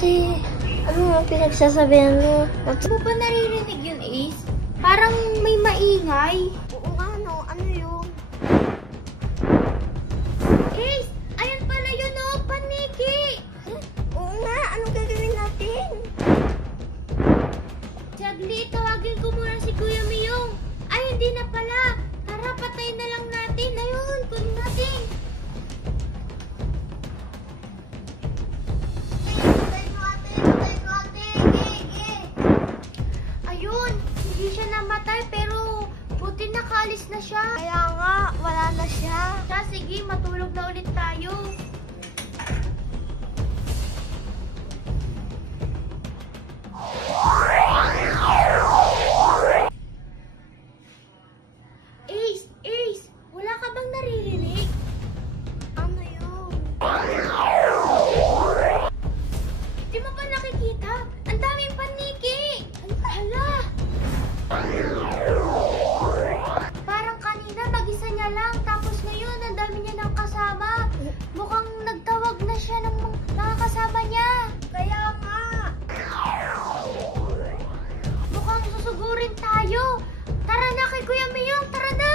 Ate, ano ang pinagsasabihan mo? Hindi mo ba naririnig yun, Ace? Parang may maingay. Oo nga, no. Ano yun? Ace! Ayan pala yun, oh! Paniki! Oo nga, anong gagawin natin? Saglit, tawagin ko muna si Kuya Miyong. Ay, hindi na pala. Tara, patayin na lang natin. Ayun, kunin natin. Ayun, hindi siya namatay pero buti nakaalis na siya. Kaya nga, wala na siya. Sige, matulog na ulit tayo. Ace, wala ka bang naririnig? Ano yun? Di mo ba nakikita? Ang daming paniki! Hala! Parang kanina mag-isa niya lang, tapos ngayon ang dami niya ng kasama. Mukhang nagtawag na siya ng mga kasama niya. Kaya nga. Mukhang susugurin tayo. Tara na kay Kuya Miyong, tara na!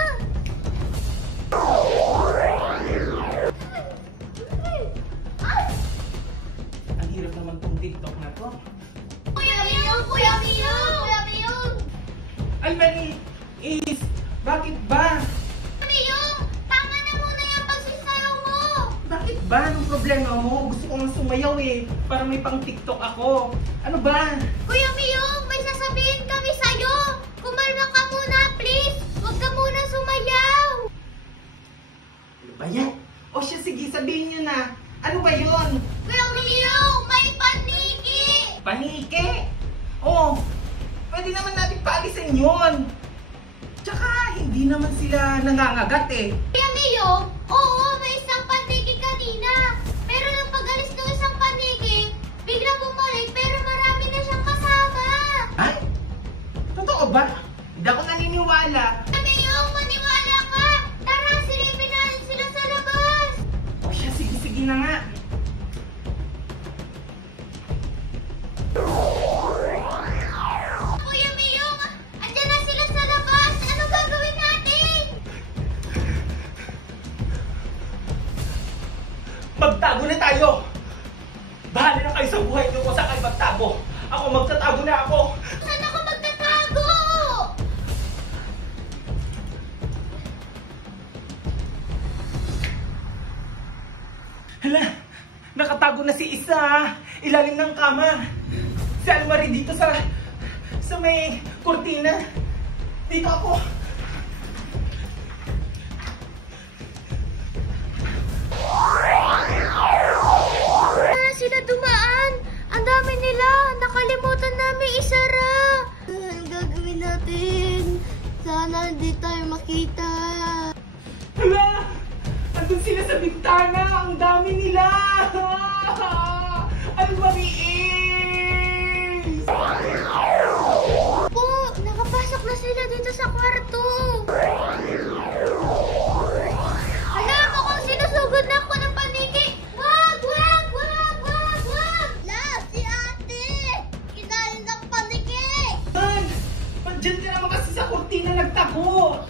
Ang hirap naman tong TikTok na to. Kuya Miyong! Kuya Miyong! Kuya Miyong! Ay, Mali! Is, bakit ba? Kuya Miyong! Tama na muna yung pagsisayaw mo! Bakit ba? Anong problema mo? Gusto ko nga sumayaw eh. Para may pang TikTok ako. Ano ba? Kuya Miyong! May sasabihin kami sa'yo! Kumalma ka muna, please! Huwag ka muna sumayaw! Ano ba yan? O siya, sige, sabihin nyo na. Ano ba yun? Kuya Miyong! May paniki! Panike? Oh, pwede naman natin paalisin yun. Tsaka, hindi naman sila nangangagat eh. Kuya Miyong! Oo, may isang paniki kanina! Pero nang pag-alis ng isang paniki, bigla bumalik pero marami na siyang kasama! Ay? Totoo ba? Hindi ako naniniwala. Kuya Miyong, maniwala ka! Tara, silipin natin sila sa labas! O siya, sige na nga. Kuya Miyong, andyan na sila sa labas! Ano gagawin natin? Magtago na tayo! Bahala na kayo sa buhay niyo kung saan kayo magtago. Ako, magtatago na ako. Saan ako magtatago? Hala, nakatago na si Isa. Ilalim ng kama. Si Almarie dito sa may kurtina. Dito ako. Sila dumaan! Ang dami nila! Nakalimutan namin isara! Anong gagawin natin? Sana hindi tayo makita. Hala, andun sila sa bintana. Ang dami nila. Almarie! Po! Nakapasok na sila dito sa kwarto! Hala! Mukhang sinusugod na ako ng paniki! Wag! La, si ate! Kinalin ng paniki! Man, mandyan ka naman kasi sa kurtina nagtago.